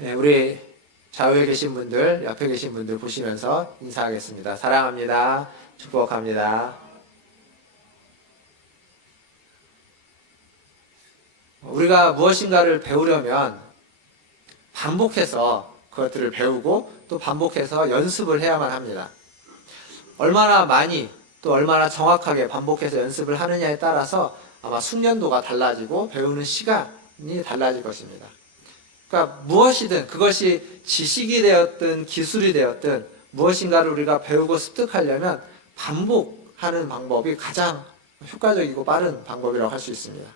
우리 좌우에 계신 분들, 옆에 계신 분들 보시면서 인사하겠습니다. 사랑합니다. 축복합니다. 우리가 무엇인가를 배우려면 반복해서 그것들을 배우고 또 반복해서 연습을 해야만 합니다. 얼마나 많이 또 얼마나 정확하게 반복해서 연습을 하느냐에 따라서 아마 숙련도가 달라지고 배우는 시간이 달라질 것입니다. 그러니까 무엇이든 그것이 지식이 되었든 기술이 되었든 무엇인가를 우리가 배우고 습득하려면 반복하는 방법이 가장 효과적이고 빠른 방법이라고 할 수 있습니다.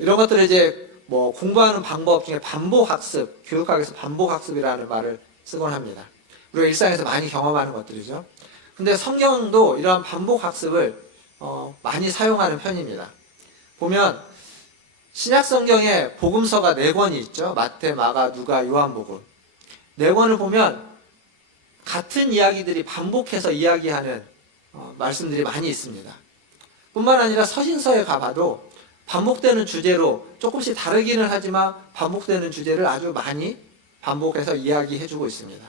이런 것들을 이제 공부하는 방법 중에 반복학습, 교육학에서 반복학습이라는 말을 쓰곤 합니다. 우리가 일상에서 많이 경험하는 것들이죠. 근데 성경도 이러한 반복학습을 많이 사용하는 편입니다. 보면 신약성경에 복음서가 4권이 있죠. 마태, 마가, 누가, 요한복음. 4권을 보면 같은 이야기들이 반복해서 이야기하는 말씀들이 많이 있습니다. 뿐만 아니라 서신서에 가봐도 반복되는 주제로 조금씩 다르기는 하지만 반복되는 주제를 아주 많이 반복해서 이야기해주고 있습니다.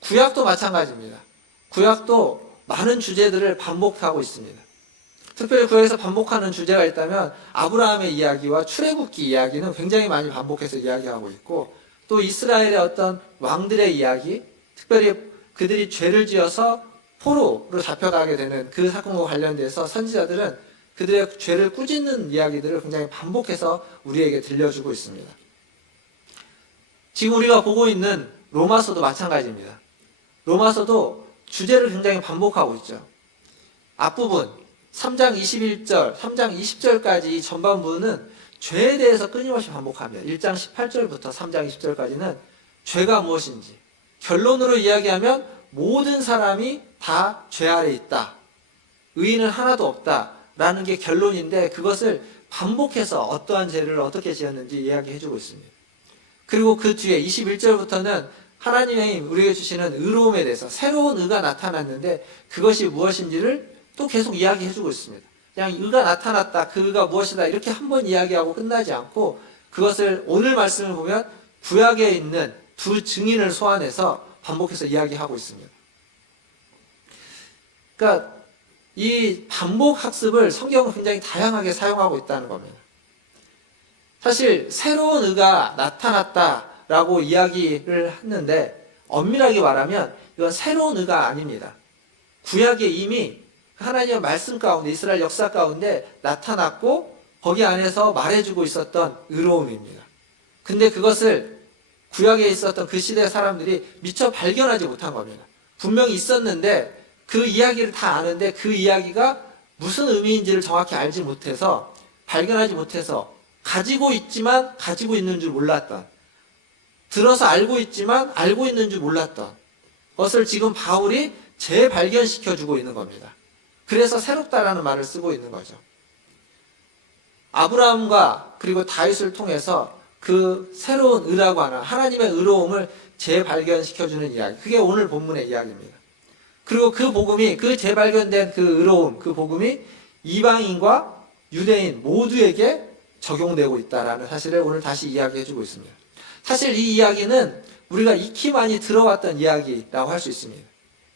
구약도 마찬가지입니다. 구약도 많은 주제들을 반복하고 있습니다. 특별히 구약에서 반복하는 주제가 있다면 아브라함의 이야기와 출애굽기 이야기는 굉장히 많이 반복해서 이야기하고 있고, 또 이스라엘의 어떤 왕들의 이야기, 특별히 그들이 죄를 지어서 포로로 잡혀가게 되는 그 사건과 관련돼서 선지자들은 그들의 죄를 꾸짖는 이야기들을 굉장히 반복해서 우리에게 들려주고 있습니다. 지금 우리가 보고 있는 로마서도 마찬가지입니다. 로마서도 주제를 굉장히 반복하고 있죠. 앞부분 3장 21절, 3장 20절까지 전반부는 죄에 대해서 끊임없이 반복합니다. 1장 18절부터 3장 20절까지는 죄가 무엇인지, 결론으로 이야기하면 모든 사람이 다 죄 아래 있다, 의인은 하나도 없다 라는 게 결론인데, 그것을 반복해서 어떠한 죄를 어떻게 지었는지 이야기해주고 있습니다. 그리고 그 뒤에 21절부터는 하나님이 우리에게 주시는 의로움에 대해서 새로운 의가 나타났는데 그것이 무엇인지를 또 계속 이야기해주고 있습니다. 그냥 의가 나타났다, 그 의가 무엇이다 이렇게 한번 이야기하고 끝나지 않고, 그것을 오늘 말씀을 보면 구약에 있는 두 증인을 소환해서 반복해서 이야기하고 있습니다. 그러니까 이 반복 학습을 성경은 굉장히 다양하게 사용하고 있다는 겁니다. 사실 새로운 의가 나타났다라고 이야기를 했는데 엄밀하게 말하면 이건 새로운 의가 아닙니다. 구약에 이미 하나님의 말씀 가운데, 이스라엘 역사 가운데 나타났고 거기 안에서 말해주고 있었던 의로움입니다. 근데 그것을 구약에 있었던 그 시대 사람들이 미처 발견하지 못한 겁니다. 분명히 있었는데 그 이야기를 다 아는데 그 이야기가 무슨 의미인지를 정확히 알지 못해서, 발견하지 못해서, 가지고 있지만 가지고 있는 줄 몰랐던, 들어서 알고 있지만 알고 있는 줄 몰랐던 것을 지금 바울이 재발견시켜주고 있는 겁니다. 그래서 새롭다라는 말을 쓰고 있는 거죠. 아브라함과 그리고 다윗을 통해서 그 새로운 의라고 하는 하나님의 의로움을 재발견시켜주는 이야기, 그게 오늘 본문의 이야기입니다. 그리고 그 복음이, 그 재발견된 그 의로움, 그 복음이 이방인과 유대인 모두에게 적용되고 있다라는 사실을 오늘 다시 이야기해주고 있습니다. 사실 이 이야기는 우리가 익히 많이 들어왔던 이야기라고 할 수 있습니다.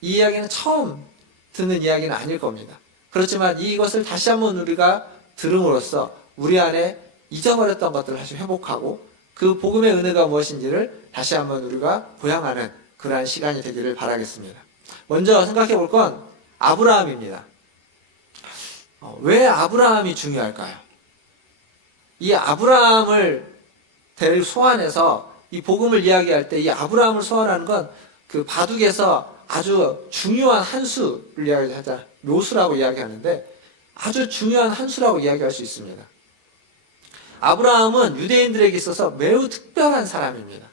이 이야기는 처음 듣는 이야기는 아닐 겁니다. 그렇지만 이것을 다시 한번 우리가 들음으로써 우리 안에 잊어버렸던 것들을 다시 회복하고 그 복음의 은혜가 무엇인지를 다시 한번 우리가 보양하는 그러한 시간이 되기를 바라겠습니다. 먼저 생각해 볼 건 아브라함입니다. 왜 아브라함이 중요할까요? 이 아브라함을 소환해서 이 복음을 이야기할 때 이 아브라함을 소환하는 건 그 바둑에서 아주 중요한 한 수를 이야기하자, 묘수라고 이야기하는데 아주 중요한 한 수라고 이야기할 수 있습니다. 아브라함은 유대인들에게 있어서 매우 특별한 사람입니다.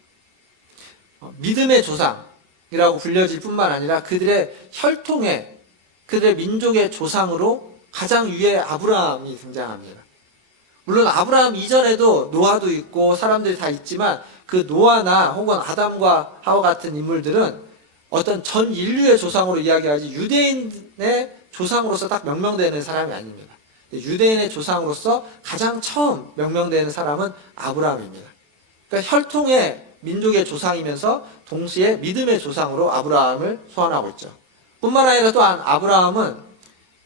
믿음의 조상이라고 불려질 뿐만 아니라 그들의 혈통의, 그들의 민족의 조상으로 가장 위에 아브라함이 등장합니다. 물론 아브라함 이전에도 노아도 있고 사람들이 다 있지만 그 노아나 혹은 아담과 하와 같은 인물들은 어떤 전 인류의 조상으로 이야기하지 유대인의 조상으로서 딱 명명되는 사람이 아닙니다. 유대인의 조상으로서 가장 처음 명명되는 사람은 아브라함입니다. 그러니까 혈통의 민족의 조상이면서 동시에 믿음의 조상으로 아브라함을 소환하고 있죠. 뿐만 아니라 또한 아브라함은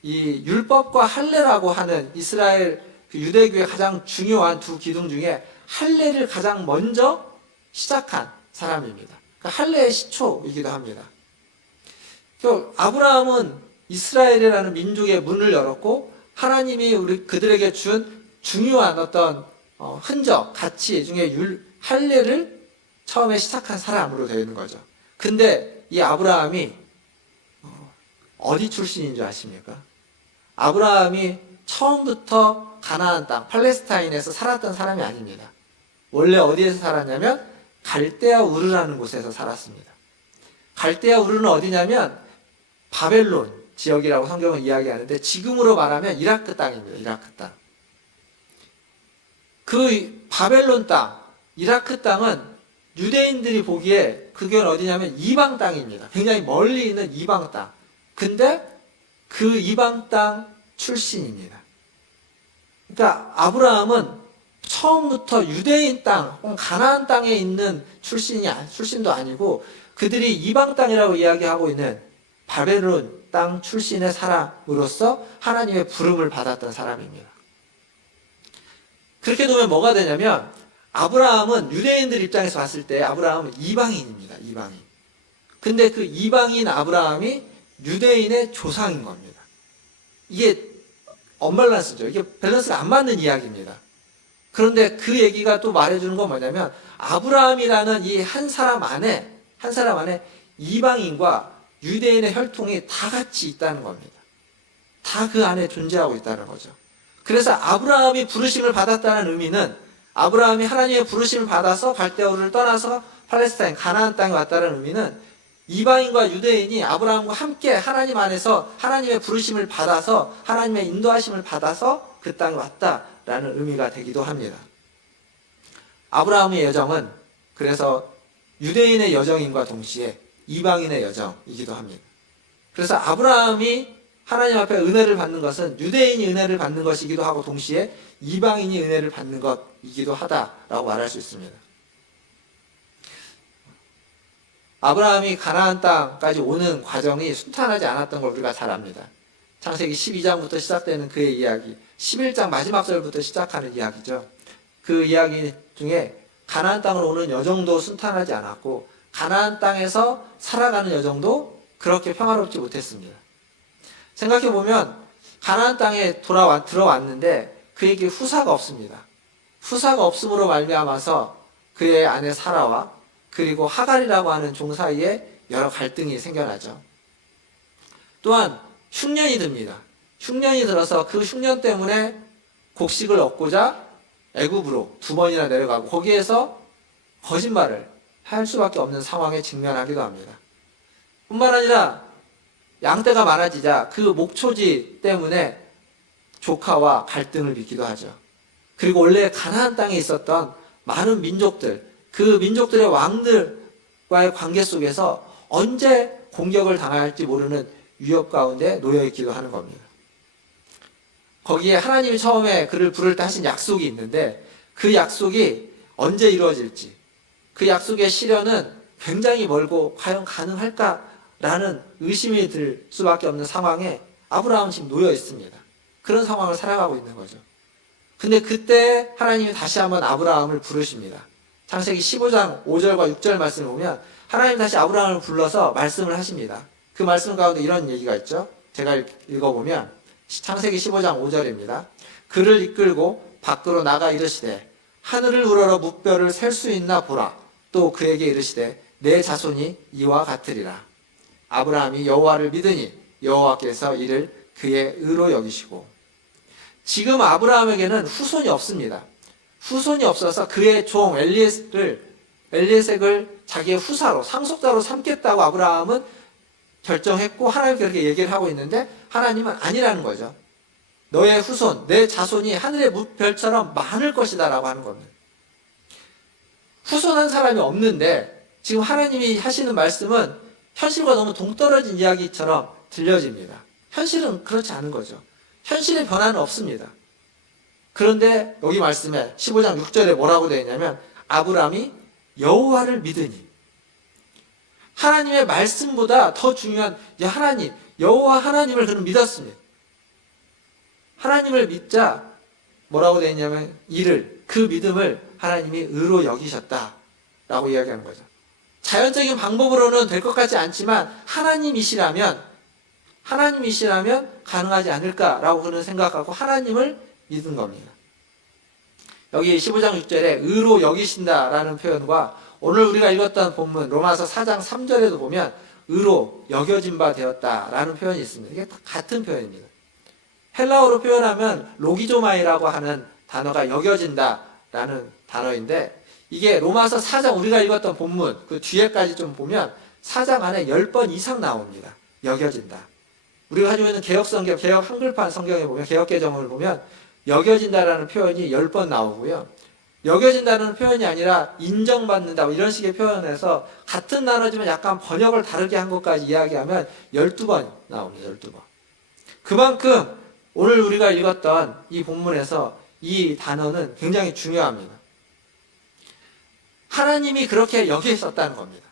이 율법과 할례라고 하는 이스라엘 유대교의 가장 중요한 두 기둥 중에 할례를 가장 먼저 시작한 사람입니다. 그러니까 할례의 시초이기도 합니다. 아브라함은 이스라엘이라는 민족의 문을 열었고 하나님이 그들에게 준 중요한 어떤 흔적, 가치 중에 할례를 처음에 시작한 사람으로 되어 있는 거죠. 근데 이 아브라함이 어디 출신인 줄 아십니까? 아브라함이 처음부터 가나안 땅, 팔레스타인에서 살았던 사람이 아닙니다. 원래 어디에서 살았냐면 갈대아 우르라는 곳에서 살았습니다. 갈대아 우르는 어디냐면 바벨론 지역이라고 성경은 이야기하는데 지금으로 말하면 이라크 땅입니다. 이라크 땅. 그 바벨론 땅, 이라크 땅은 유대인들이 보기에 그게 어디냐면 이방 땅입니다. 굉장히 멀리 있는 이방 땅. 근데 그 이방 땅 출신입니다. 그러니까 아브라함은 처음부터 유대인 땅, 가나안 땅에 있는 출신도 아니고 그들이 이방 땅이라고 이야기하고 있는 바벨론 땅 출신의 사람으로서 하나님의 부름을 받았던 사람입니다. 그렇게 되면 뭐가 되냐면 아브라함은 유대인들 입장에서 봤을 때 아브라함은 이방인입니다. 이방인. 근데 그 이방인 아브라함이 유대인의 조상인 겁니다. 이게 언밸런스죠. 이게 밸런스가 안 맞는 이야기입니다. 그런데 그 얘기가 또 말해주는 건 뭐냐면 아브라함이라는 이 한 사람 안에 이방인과 유대인의 혈통이 다 같이 있다는 겁니다. 다 그 안에 존재하고 있다는 거죠. 그래서 아브라함이 부르심을 받았다는 의미는 아브라함이 하나님의 부르심을 받아서 갈대아우르를 떠나서 팔레스타인 가나안 땅에 왔다는 의미는 이방인과 유대인이 아브라함과 함께 하나님 안에서 하나님의 부르심을 받아서 하나님의 인도하심을 받아서 그 땅에 왔다라는 의미가 되기도 합니다. 아브라함의 여정은 그래서 유대인의 여정인과 동시에 이방인의 여정이기도 합니다. 그래서 아브라함이 하나님 앞에 은혜를 받는 것은 유대인이 은혜를 받는 것이기도 하고 동시에 이방인이 은혜를 받는 것이기도 하다라고 말할 수 있습니다. 아브라함이 가나안 땅까지 오는 과정이 순탄하지 않았던 걸 우리가 잘 압니다. 창세기 12장부터 시작되는 그의 이야기, 11장 마지막 절부터 시작하는 이야기죠. 그 이야기 중에 가나안 땅으로 오는 여정도 순탄하지 않았고 가나안 땅에서 살아가는 여정도 그렇게 평화롭지 못했습니다. 생각해보면 가나안 땅에 들어왔는데 그에게 후사가 없습니다. 후사가 없음으로 말미암아서 그의 아내 사라와 그리고 하갈이라고 하는 종 사이에 여러 갈등이 생겨나죠. 또한 흉년이 듭니다. 흉년이 들어서 그 흉년 때문에 곡식을 얻고자 애굽으로 2번이나 내려가고 거기에서 거짓말을 할 수밖에 없는 상황에 직면하기도 합니다. 뿐만 아니라 양떼가 많아지자 그 목초지 때문에 조카와 갈등을 빚기도 하죠. 그리고 원래 가나안 땅에 있었던 많은 민족들, 그 민족들의 왕들과의 관계 속에서 언제 공격을 당할지 모르는 위협 가운데 놓여 있기도 하는 겁니다. 거기에 하나님이 처음에 그를 부를 때 하신 약속이 있는데 그 약속이 언제 이루어질지, 그 약속의 실현은 굉장히 멀고 과연 가능할까라는 의심이 들 수밖에 없는 상황에 아브라함은 지금 놓여 있습니다. 그런 상황을 살아가고 있는 거죠. 근데 그때 하나님이 다시 한번 아브라함을 부르십니다. 창세기 15장 5절과 6절 말씀을 보면 하나님 다시 아브라함을 불러서 말씀을 하십니다. 그 말씀 가운데 이런 얘기가 있죠. 제가 읽어보면 창세기 15장 5절입니다. 그를 이끌고 밖으로 나가 이르시되 하늘을 우러러 뭇별을 셀 수 있나 보라. 또 그에게 이르시되 내 자손이 이와 같으리라. 아브라함이 여호와를 믿으니 여호와께서 이를 그의 의로 여기시고. 지금 아브라함에게는 후손이 없습니다. 후손이 없어서 그의 종 엘리에섹을 자기의 후사로 상속자로 삼겠다고 아브라함은 결정했고 하나님께 그렇게 얘기를 하고 있는데 하나님은 아니라는 거죠. 너의 후손, 내 자손이 하늘의 별처럼 많을 것이다 라고 하는 겁니다. 후손한 사람이 없는데 지금 하나님이 하시는 말씀은 현실과 너무 동떨어진 이야기처럼 들려집니다. 현실은 그렇지 않은 거죠. 현실의 변화는 없습니다. 그런데 여기 말씀에 15장 6절에 뭐라고 되어 있냐면 아브라함이 여호와를 믿으니. 하나님의 말씀보다 더 중요한 하나님, 여호와 하나님을 그는 믿었습니다. 하나님을 믿자 뭐라고 되어 있냐면 그 믿음을 하나님이 의로 여기셨다라고 이야기하는 거죠. 자연적인 방법으로는 될 것 같지 않지만 하나님이시라면 가능하지 않을까라고 그는 생각하고 하나님을 믿은 겁니다. 여기 15장 6절에 의로 여기신다라는 표현과 오늘 우리가 읽었던 본문 로마서 4장 3절에도 보면 의로 여겨진 바 되었다라는 표현이 있습니다. 이게 같은 표현입니다. 헬라어로 표현하면 로기조마이라고 하는 단어가 여겨진다라는 단어인데 이게 로마서 4장 우리가 읽었던 본문 그 뒤에까지 좀 보면 4장 안에 10번 이상 나옵니다. 여겨진다. 우리가 가지고 있는 개혁성경, 개혁 한글판 성경에 보면 개혁개정을 보면 여겨진다라는 표현이 10번 나오고요. 여겨진다는 표현이 아니라 인정받는다 이런 식의 표현에서 같은 단어지만 약간 번역을 다르게 한 것까지 이야기하면 12번 나옵니다. 12번. 그만큼 오늘 우리가 읽었던 이 본문에서 이 단어는 굉장히 중요합니다. 하나님이 그렇게 여기셨다는 겁니다.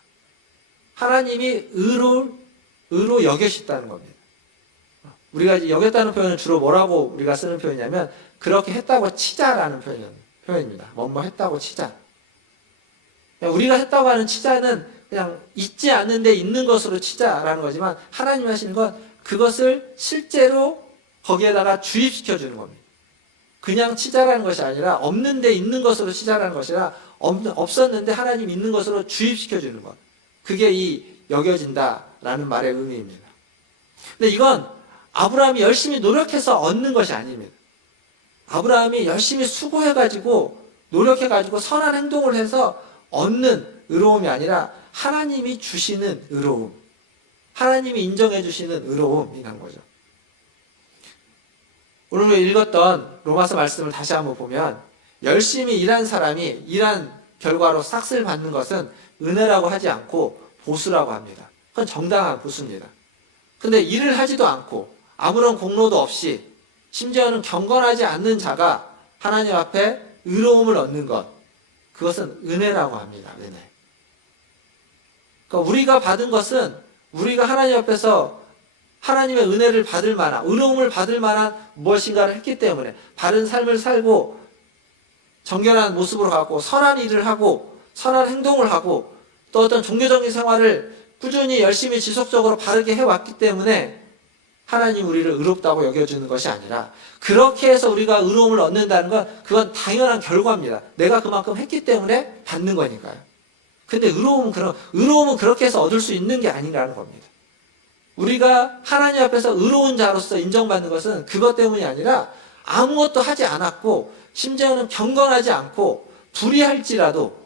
하나님이 의로 여기셨다는 겁니다. 우리가 이제 여겼다는 표현은 주로 뭐라고 우리가 쓰는 표현이냐면 그렇게 했다고 치자라는 표현입니다. 뭐뭐 했다고 치자. 우리가 했다고 하는 치자는 그냥 있지 않는데 있는 것으로 치자라는 거지만 하나님이 하시는 건 그것을 실제로 거기에다가 주입시켜 주는 겁니다. 그냥 치자라는 것이 아니라 없는데 있는 것으로 치자라는 것이라 없었는데 하나님 있는 것으로 주입시켜 주는 것. 그게 이 여겨진다라는 말의 의미입니다. 근데 이건 아브라함이 열심히 노력해서 얻는 것이 아닙니다. 아브라함이 열심히 수고해가지고 노력해가지고 선한 행동을 해서 얻는 의로움이 아니라 하나님이 주시는 의로움, 하나님이 인정해 주시는 의로움이라는 거죠. 오늘 우리가 읽었던 로마서 말씀을 다시 한번 보면 열심히 일한 사람이 일한 결과로 삭슬 받는 것은 은혜라고 하지 않고 보수라고 합니다. 그건 정당한 보수입니다. 근데 일을 하지도 않고 아무런 공로도 없이 심지어는 경건하지 않는 자가 하나님 앞에 의로움을 얻는 것, 그것은 은혜라고 합니다. 은혜. 그러니까 우리가 받은 것은 우리가 하나님 앞에서 하나님의 은혜를 받을 만한, 의로움을 받을 만한 무엇인가를 했기 때문에 바른 삶을 살고 정결한 모습으로 가고 선한 일을 하고 선한 행동을 하고 또 어떤 종교적인 생활을 꾸준히 열심히 지속적으로 바르게 해왔기 때문에 하나님 우리를 의롭다고 여겨주는 것이 아니라 그렇게 해서 우리가 의로움을 얻는다는 건 그건 당연한 결과입니다. 내가 그만큼 했기 때문에 받는 거니까요. 근데 의로움은 그렇게 해서 얻을 수 있는 게 아니라는 겁니다. 우리가 하나님 앞에서 의로운 자로서 인정받는 것은 그것 때문이 아니라 아무것도 하지 않았고 심지어는 경건하지 않고 불의할지라도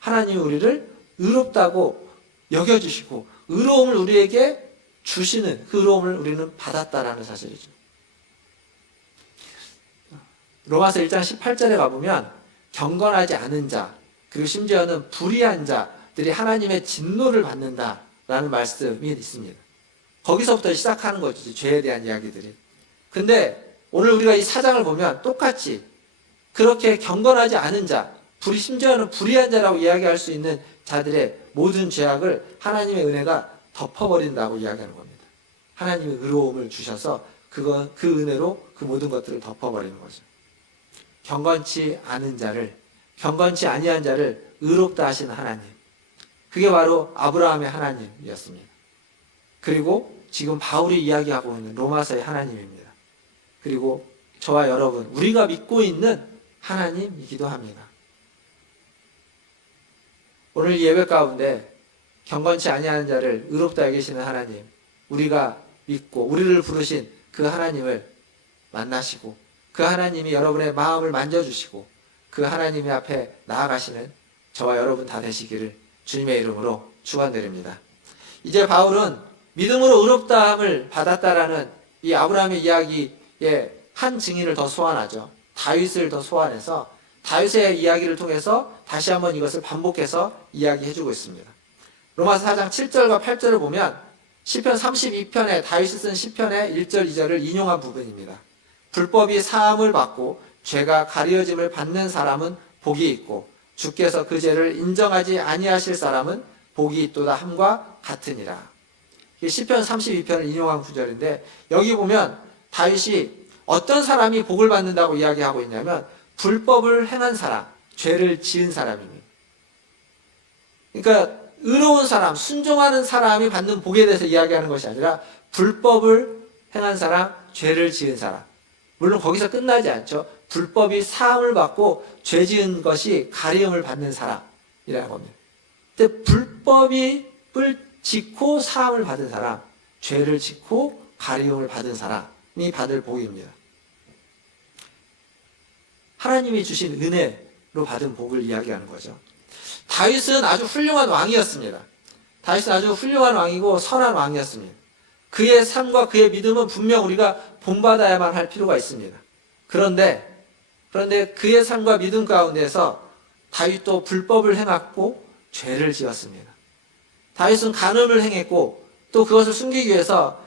하나님이 우리를 의롭다고 여겨주시고 의로움을 우리에게 주시는 그 의로움을 우리는 받았다라는 사실이죠. 로마서 1장 18절에 가보면 경건하지 않은 자 그리고 심지어는 불의한 자들이 하나님의 진노를 받는다라는 말씀이 있습니다. 거기서부터 시작하는 거죠. 죄에 대한 이야기들이. 근데 오늘 우리가 이 4장을 보면 똑같이 그렇게 경건하지 않은 자, 심지어는 불의한 자라고 이야기할 수 있는 자들의 모든 죄악을 하나님의 은혜가 덮어버린다고 이야기하는 겁니다. 하나님의 의로움을 주셔서 그 은혜로 그 모든 것들을 덮어버리는 거죠. 경건치 아니한 자를 의롭다 하시는 하나님. 그게 바로 아브라함의 하나님이었습니다. 그리고 지금 바울이 이야기하고 있는 로마서의 하나님입니다. 그리고 저와 여러분, 우리가 믿고 있는 하나님이기도 합니다. 오늘 예배 가운데 경건치 아니하는 자를 의롭다 여기시는 하나님, 우리가 믿고 우리를 부르신 그 하나님을 만나시고 그 하나님이 여러분의 마음을 만져주시고 그 하나님의 앞에 나아가시는 저와 여러분 다 되시기를 주님의 이름으로 축원드립니다. 이제 바울은 믿음으로 의롭다함을 받았다라는 이 아브라함의 이야기의 한 증인을 더 소환하죠. 다윗을 더 소환해서 다윗의 이야기를 통해서 다시 한번 이것을 반복해서 이야기해주고 있습니다. 로마서 4장 7절과 8절을 보면 시편 32편에 다윗이 쓴 시편의 1절 2절을 인용한 부분입니다. 불법이 사함을 받고 죄가 가려짐을 받는 사람은 복이 있고 주께서 그 죄를 인정하지 아니하실 사람은 복이 있도다 함과 같으니라. 이게 시편 32편을 인용한 구절인데, 여기 보면 다윗이 어떤 사람이 복을 받는다고 이야기하고 있냐면 불법을 행한 사람, 죄를 지은 사람입니다. 그러니까 의로운 사람, 순종하는 사람이 받는 복에 대해서 이야기하는 것이 아니라 불법을 행한 사람, 죄를 지은 사람. 물론 거기서 끝나지 않죠. 불법이 사함을 받고 죄 지은 것이 가리움을 받는 사람이라는 겁니다. 근데 불법을 짓고 사함을 받은 사람, 죄를 짓고 가리움을 받은 사람이 받을 복입니다. 하나님이 주신 은혜로 받은 복을 이야기하는 거죠. 다윗은 아주 훌륭한 왕이었습니다. 다윗은 아주 훌륭한 왕이고 선한 왕이었습니다. 그의 삶과 그의 믿음은 분명 우리가 본받아야만 할 필요가 있습니다. 그런데 그의 삶과 믿음 가운데서 다윗도 불법을 행했고 죄를 지었습니다. 다윗은 간음을 행했고 또 그것을 숨기기 위해서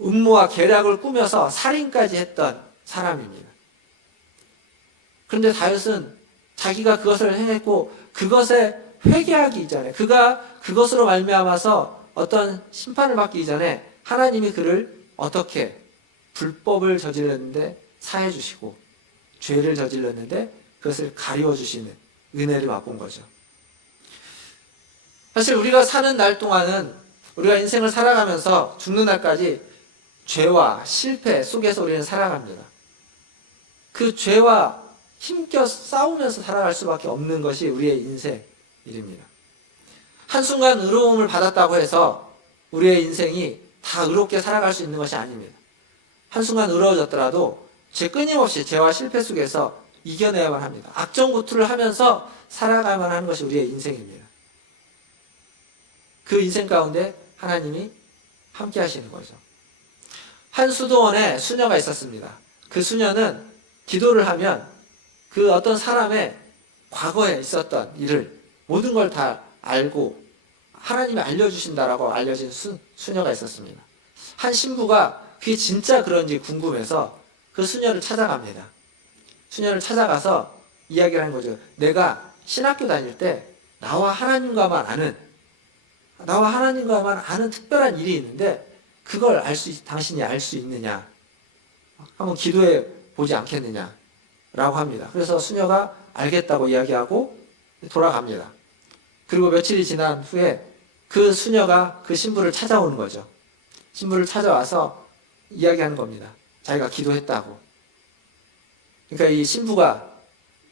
음모와 계략을 꾸며서 살인까지 했던 사람입니다. 그런데 다윗은 자기가 그것을 행했고 그것에 회개하기 이전에, 그가 그것으로 말미암아서 어떤 심판을 받기 이전에 하나님이 그를 어떻게 불법을 저질렀는데 사해 주시고 죄를 저질렀는데 그것을 가리워 주시는 은혜를 맛본 거죠. 사실 우리가 사는 날 동안은, 우리가 인생을 살아가면서 죽는 날까지 죄와 실패 속에서 우리는 살아갑니다. 그 죄와 힘겨 싸우면서 살아갈 수밖에 없는 것이 우리의 인생입니다. 한순간 의로움을 받았다고 해서 우리의 인생이 다 의롭게 살아갈 수 있는 것이 아닙니다. 한순간 의로워졌더라도 끊임없이 죄와 실패 속에서 이겨내야만 합니다. 악정구투를 하면서 살아가야만 하는 것이 우리의 인생입니다. 그 인생 가운데 하나님이 함께 하시는 거죠. 한 수도원에 수녀가 있었습니다. 그 수녀는 기도를 하면 그 어떤 사람의 과거에 있었던 일을 모든 걸 다 알고 하나님이 알려주신다라고 알려진 수녀가 있었습니다. 한 신부가 그게 진짜 그런지 궁금해서 그 수녀를 찾아갑니다. 수녀를 찾아가서 이야기를 하는 거죠. 내가 신학교 다닐 때 나와 하나님과만 아는 특별한 일이 있는데 그걸 당신이 알 수 있느냐? 한번 기도해 보지 않겠느냐? 라고 합니다. 그래서 수녀가 알겠다고 이야기하고 돌아갑니다. 그리고 며칠이 지난 후에 그 수녀가 그 신부를 찾아오는 거죠. 신부를 찾아와서 이야기하는 겁니다. 자기가 기도했다고. 그러니까 이 신부가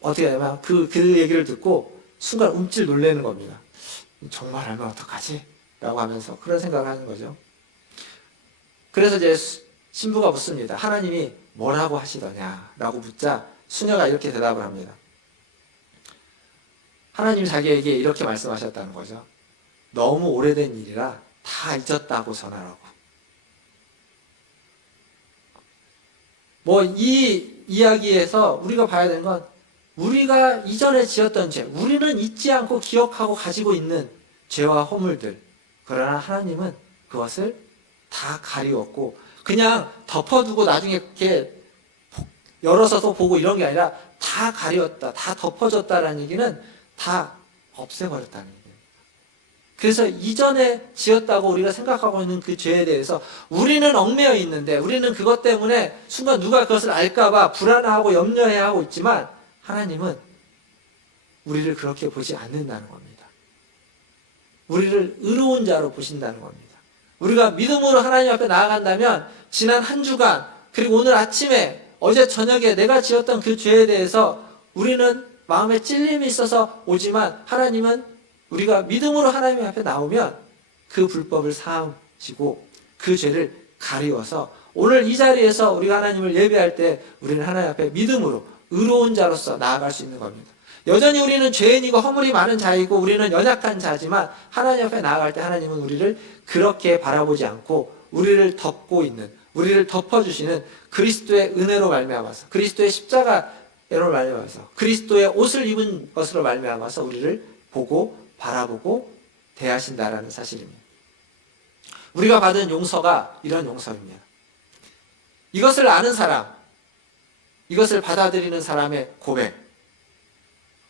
어떻게 하냐면 그 얘기를 듣고 순간 움찔 놀라는 겁니다. 정말 알면 어떡하지? 라고 하면서 그런 생각을 하는 거죠. 그래서 이제 신부가 묻습니다. 하나님이 뭐라고 하시더냐? 라고 묻자 수녀가 이렇게 대답을 합니다. 하나님이 자기에게 이렇게 말씀하셨다는 거죠. 너무 오래된 일이라 다 잊었다고 전하라고. 이 이야기에서 우리가 봐야 되는 건 우리가 이전에 지었던 죄, 우리는 잊지 않고 기억하고 가지고 있는 죄와 허물들. 그러나 하나님은 그것을 다 가리웠고 그냥 덮어두고 나중에 이렇게 열어서도 보고 이런 게 아니라 다 가리웠다, 다 덮어줬다라는 얘기는 다 없애버렸다는 얘기예요. 그래서 이전에 지었다고 우리가 생각하고 있는 그 죄에 대해서 우리는 얽매여 있는데 우리는 그것 때문에 순간 누가 그것을 알까봐 불안해하고 염려해하고 있지만 하나님은 우리를 그렇게 보지 않는다는 겁니다. 우리를 의로운 자로 보신다는 겁니다. 우리가 믿음으로 하나님 앞에 나아간다면 지난 한 주간 그리고 오늘 아침에 어제 저녁에 내가 지었던 그 죄에 대해서 우리는 마음에 찔림이 있어서 오지만 하나님은 우리가 믿음으로 하나님 앞에 나오면 그 불법을 사하시고 그 죄를 가리워서 오늘 이 자리에서 우리가 하나님을 예배할 때 우리는 하나님 앞에 믿음으로 의로운 자로서 나아갈 수 있는 겁니다. 여전히 우리는 죄인이고 허물이 많은 자이고 우리는 연약한 자지만 하나님 앞에 나아갈 때 하나님은 우리를 그렇게 바라보지 않고 우리를 덮고 있는, 우리를 덮어주시는 그리스도의 은혜로 말미암아서, 그리스도의 십자가로 말미암아서, 그리스도의 옷을 입은 것으로 말미암아서 우리를 보고 바라보고 대하신다라는 사실입니다. 우리가 받은 용서가 이런 용서입니다. 이것을 아는 사람, 이것을 받아들이는 사람의 고백.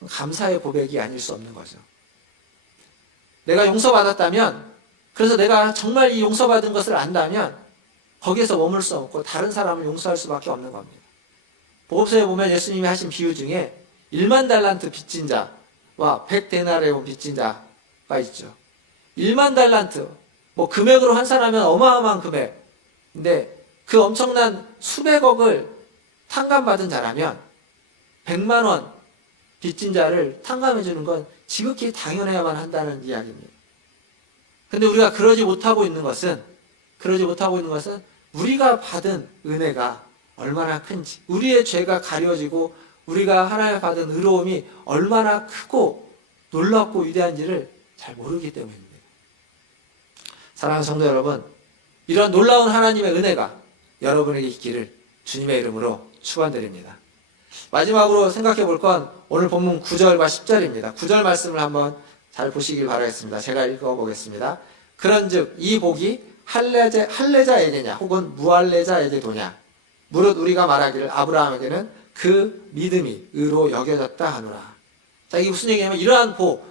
감사의 고백이 아닐 수 없는 거죠. 내가 용서받았다면, 그래서 내가 정말 이 용서받은 것을 안다면 거기에서 머물 수 없고 다른 사람을 용서할 수밖에 없는 겁니다. 복음서에 보면 예수님이 하신 비유 중에 1만 달란트 빚진 자와 100데나리온 빚진 자가 있죠. 1만 달란트, 뭐 금액으로 환산하면 어마어마한 금액. 근데 그 엄청난 수백억을 탕감받은 자라면 100만 원 빚진 자를 탕감해 주는 건 지극히 당연해야만 한다는 이야기입니다. 근데 우리가 그러지 못하고 있는 것은 우리가 받은 은혜가 얼마나 큰지, 우리의 죄가 가려지고 우리가 하나님의 받은 의로움이 얼마나 크고 놀랍고 위대한지를 잘 모르기 때문입니다. 사랑하는 성도 여러분, 이런 놀라운 하나님의 은혜가 여러분에게 있기를 주님의 이름으로 축원드립니다. 마지막으로 생각해 볼 건 오늘 본문 9절과 10절입니다. 9절 말씀을 한번 잘 보시길 바라겠습니다. 제가 읽어보겠습니다. 그런즉 이 복이 할례자에게냐 혹은 무할례자에게 도냐? 무릇 우리가 말하기를 아브라함에게는 그 믿음이 의로 여겨졌다 하노라. 자, 이게 무슨 얘기냐면 이러한 복,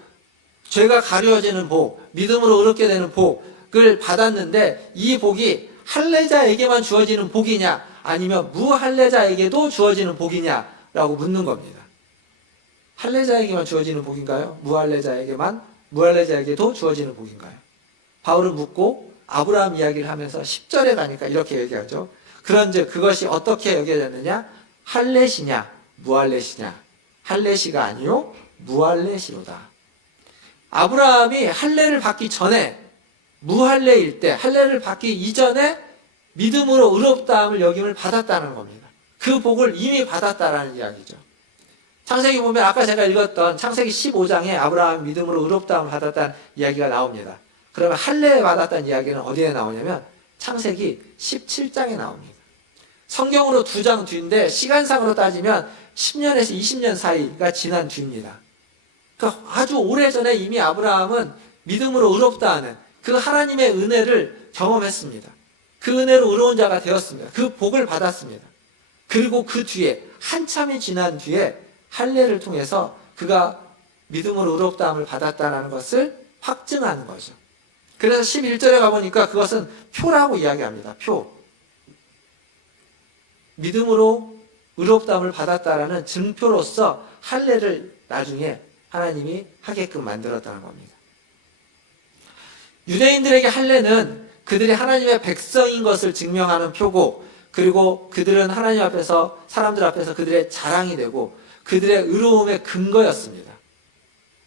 죄가 가려지는 복, 믿음으로 의롭게 되는 복을 받았는데 이 복이 할례자에게만 주어지는 복이냐 아니면 무할례자에게도 주어지는 복이냐라고 묻는 겁니다. 할례자에게만 주어지는 복인가요? 무할례자에게도 주어지는 복인가요? 바울은 묻고 아브라함 이야기를 하면서 10절에 가니까 이렇게 얘기하죠. 그런즉 그것이 어떻게 여겨졌느냐? 할례시냐 무할례시냐? 할례시가 아니요 무할례시로다. 아브라함이 할례를 받기 전에, 무할례일 때, 할례를 받기 이전에 믿음으로 의롭다함을 여김을 받았다는 겁니다. 그 복을 이미 받았다라는 이야기죠. 창세기 보면 아까 제가 읽었던 창세기 15장에 아브라함이 믿음으로 의롭다함을 받았다는 이야기가 나옵니다. 그러면 할례 받았다는 이야기는 어디에 나오냐면 창세기 17장에 나옵니다. 성경으로 2장 뒤인데 시간상으로 따지면 10년에서 20년 사이가 지난 뒤입니다. 그러니까 아주 오래전에 이미 아브라함은 믿음으로 의롭다 하는 그 하나님의 은혜를 경험했습니다. 그 은혜로 의로운 자가 되었습니다. 그 복을 받았습니다. 그리고 그 뒤에 한참이 지난 뒤에 할례를 통해서 그가 믿음으로 의롭다함을 받았다는 것을 확증하는 거죠. 그래서 11절에 가보니까 그것은 표라고 이야기합니다. 표. 믿음으로 의롭다함을 받았다라는 증표로서 할례를 나중에 하나님이 하게끔 만들었다는 겁니다. 유대인들에게 할례는 그들이 하나님의 백성인 것을 증명하는 표고, 그리고 그들은 하나님 앞에서, 사람들 앞에서 그들의 자랑이 되고 그들의 의로움의 근거였습니다.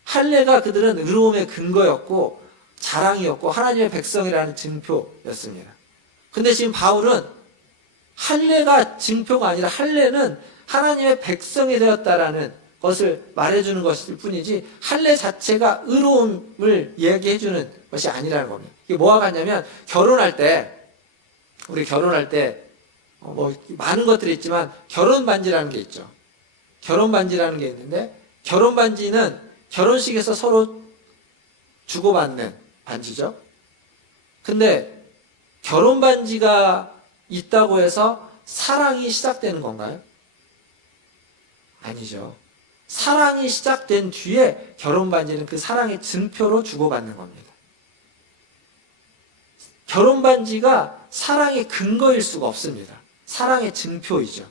할례가 그들은 의로움의 근거였고 자랑이었고 하나님의 백성이라는 증표였습니다. 근데 지금 바울은 할례가 증표가 아니라 할례는 하나님의 백성이 되었다라는 것을 말해주는 것일 뿐이지 할례 자체가 의로움을 얘기해주는 것이 아니라는 겁니다. 이게 뭐와 같냐면 우리 결혼할 때 뭐 많은 것들이 있지만 결혼 반지라는 게 있죠. 결혼 반지라는 게 있는데 결혼 반지는 결혼식에서 서로 주고받는 반지죠. 근데 결혼 반지가 있다고 해서 사랑이 시작되는 건가요? 아니죠. 사랑이 시작된 뒤에 결혼 반지는 그 사랑의 증표로 주고받는 겁니다. 결혼 반지가 사랑의 근거일 수가 없습니다. 사랑의 증표이죠.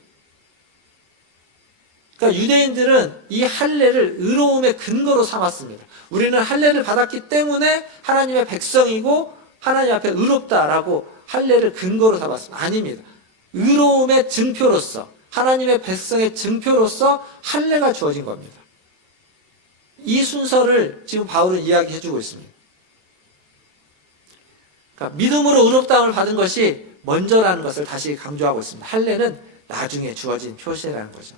그러니까 유대인들은 이 할례를 의로움의 근거로 삼았습니다. 우리는 할례를 받았기 때문에 하나님의 백성이고 하나님 앞에 의롭다라고 할례를 근거로 삼았습니다. 아닙니다. 의로움의 증표로서, 하나님의 백성의 증표로서 할례가 주어진 겁니다. 이 순서를 지금 바울은 이야기해주고 있습니다. 그러니까 믿음으로 의롭다함을 받은 것이 먼저라는 것을 다시 강조하고 있습니다. 할례는 나중에 주어진 표시라는 거죠.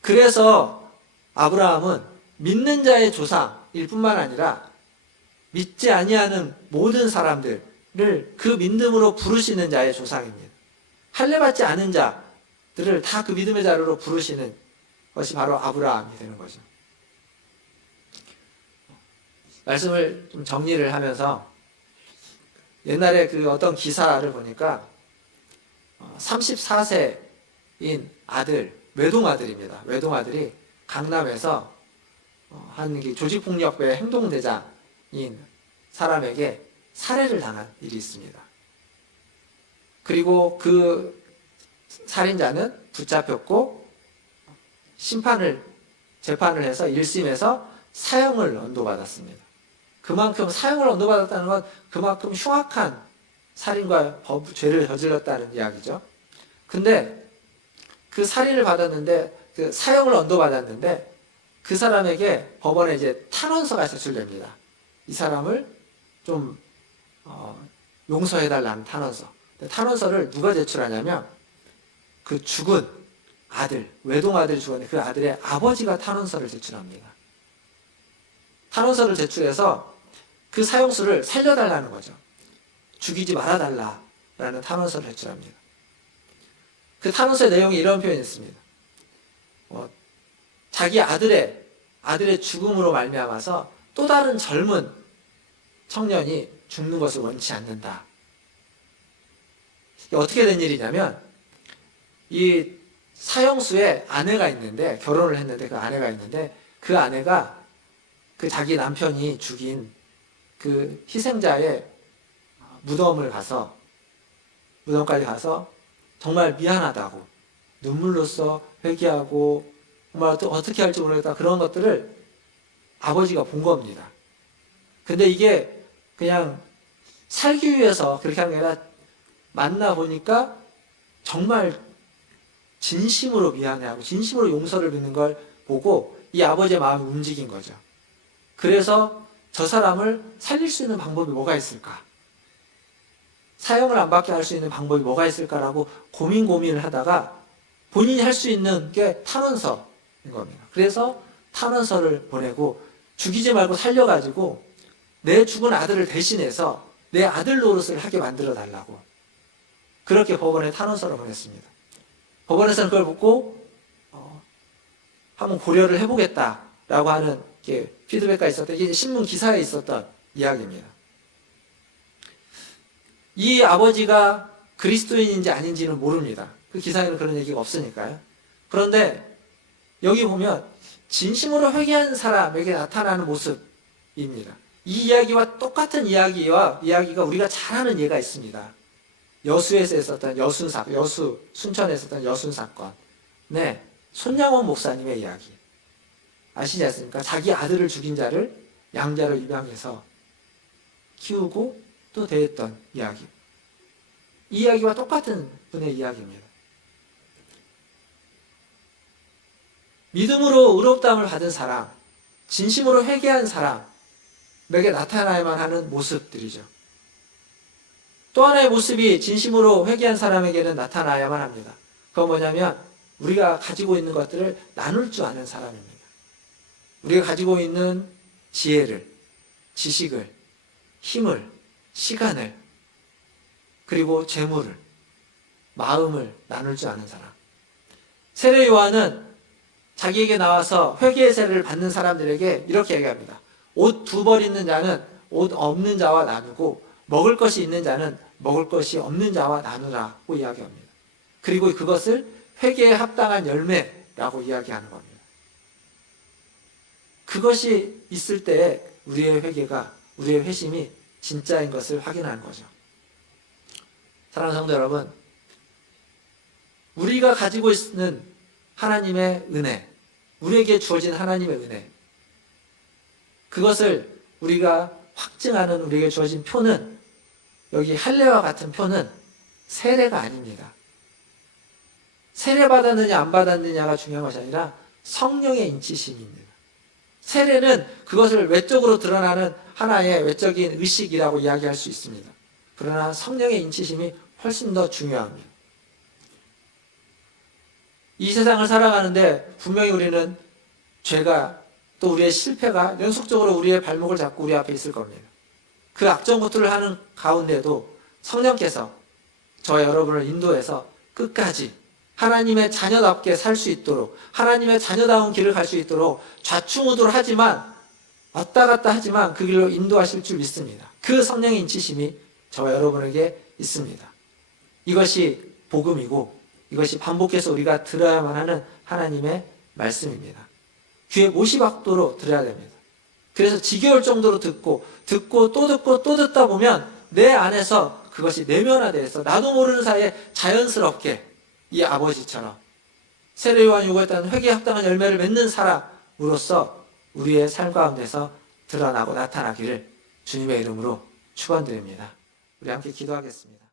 그래서 아브라함은 믿는 자의 조상일 뿐만 아니라 믿지 아니하는 모든 사람들을 그 믿음으로 부르시는 자의 조상입니다. 할례 받지 않은 자들을 다 그 믿음의 자료로 부르시는 것이 바로 아브라함이 되는 거죠. 말씀을 좀 정리를 하면서 옛날에 그 어떤 기사를 보니까 34세인 아들, 외동아들입니다. 외동아들이 강남에서 한 조직폭력배 행동대장인 사람에게 살해를 당한 일이 있습니다. 그리고 그 살인자는 붙잡혔고 재판을 해서 1심에서 사형을 언도받았습니다. 그만큼 사형을 언도받았다는 건 그만큼 흉악한 살인과 죄를 저질렀다는 이야기죠. 근데 그 살인을 받았는데, 그 사형을 언도받았는데, 그 사람에게 법원에 이제 탄원서가 제출됩니다. 이 사람을 좀 용서해달라는 탄원서. 탄원서를 누가 제출하냐면 그 죽은 아들, 외동아들이 죽었는데 그 아들의 아버지가 탄원서를 제출합니다. 탄원서를 제출해서 그 사형수를 살려달라는 거죠. 죽이지 말아달라라는 탄원서를 제출합니다. 그 탄원서의 내용에 이런 표현이 있습니다. 자기 아들의 죽음으로 말미암아서 또 다른 젊은 청년이 죽는 것을 원치 않는다. 어떻게 된 일이냐면 이 사형수의 아내가 있는데, 결혼을 했는데 그 아내가 있는데, 그 아내가 그 자기 남편이 죽인 그 희생자의 무덤까지 가서 정말 미안하다고 눈물로써 회개하고 정말 어떻게 할지 모르겠다, 그런 것들을 아버지가 본 겁니다. 근데 이게 그냥 살기 위해서 그렇게 하는 게 아니라 만나보니까 정말 진심으로 미안해하고 진심으로 용서를 빚는 걸 보고 이 아버지의 마음이 움직인 거죠. 그래서 저 사람을 살릴 수 있는 방법이 뭐가 있을까? 사형을 안 받게 할 수 있는 방법이 뭐가 있을까라고 고민을 하다가 본인이 할 수 있는 게 탄원서인 겁니다. 그래서 탄원서를 보내고 죽이지 말고 살려가지고 내 죽은 아들을 대신해서 내 아들 노릇을 하게 만들어 달라고, 그렇게 법원에 탄원서를 보냈습니다. 법원에서는 그걸 보고 한번 고려를 해보겠다라고 하는 피드백가 있었던, 이게 신문 기사에 있었던 이야기입니다. 이 아버지가 그리스도인인지 아닌지는 모릅니다. 그 기사에는 그런 얘기가 없으니까요. 그런데 여기 보면 진심으로 회개한 사람에게 나타나는 모습입니다. 이 이야기와 똑같은 이야기가 우리가 잘 아는 예가 있습니다. 여수에서 있었던 순천에 있었던 여순 사건. 네, 손양원 목사님의 이야기. 아시지 않습니까? 자기 아들을 죽인 자를 양자로 입양해서 키우고 또 대했던 이야기. 이 이야기와 똑같은 분의 이야기입니다. 믿음으로 의롭다함을 받은 사람, 진심으로 회개한 사람에게 나타나야만 하는 모습들이죠. 또 하나의 모습이 진심으로 회개한 사람에게는 나타나야만 합니다. 그건 뭐냐면 우리가 가지고 있는 것들을 나눌 줄 아는 사람입니다. 우리가 가지고 있는 지혜를, 지식을, 힘을, 시간을, 그리고 재물을, 마음을 나눌 줄 아는 사람. 세례 요한은 자기에게 나와서 회개의 세례를 받는 사람들에게 이렇게 얘기합니다. 옷 2벌 있는 자는 옷 없는 자와 나누고 먹을 것이 있는 자는 먹을 것이 없는 자와 나누라고 이야기합니다. 그리고 그것을 회개에 합당한 열매라고 이야기하는 겁니다. 그것이 있을 때에 우리의 회개가, 우리의 회심이 진짜인 것을 확인하는 거죠. 사랑하는 성도 여러분, 우리가 가지고 있는 하나님의 은혜, 우리에게 주어진 하나님의 은혜, 그것을 우리가 확증하는 우리에게 주어진 표는, 여기 할례와 같은 표는 세례가 아닙니다. 세례 받았느냐 안 받았느냐가 중요한 것이 아니라 성령의 인치심입니다. 세례는 그것을 외적으로 드러나는 하나의 외적인 의식이라고 이야기할 수 있습니다. 그러나 성령의 인치심이 훨씬 더 중요합니다. 이 세상을 살아가는데 분명히 우리는 죄가, 또 우리의 실패가 연속적으로 우리의 발목을 잡고 우리 앞에 있을 겁니다. 그 악정구투를 하는 가운데도 성령께서 저와 여러분을 인도해서 끝까지 하나님의 자녀답게 살 수 있도록, 하나님의 자녀다운 길을 갈 수 있도록 좌충우돌 하지만, 왔다 갔다 하지만 그 길로 인도하실 줄 믿습니다. 그 성령의 인치심이 저와 여러분에게 있습니다. 이것이 복음이고, 이것이 반복해서 우리가 들어야만 하는 하나님의 말씀입니다. 귀에 못이 박도록 들어야 됩니다. 그래서 지겨울 정도로 듣고 또 듣다 보면 내 안에서 그것이 내면화돼서 나도 모르는 사이에 자연스럽게 이 아버지처럼 세례요한이 요구했다는 회개에 합당한 열매를 맺는 사람으로서 우리의 삶 가운데서 드러나고 나타나기를 주님의 이름으로 축원드립니다. 우리 함께 기도하겠습니다.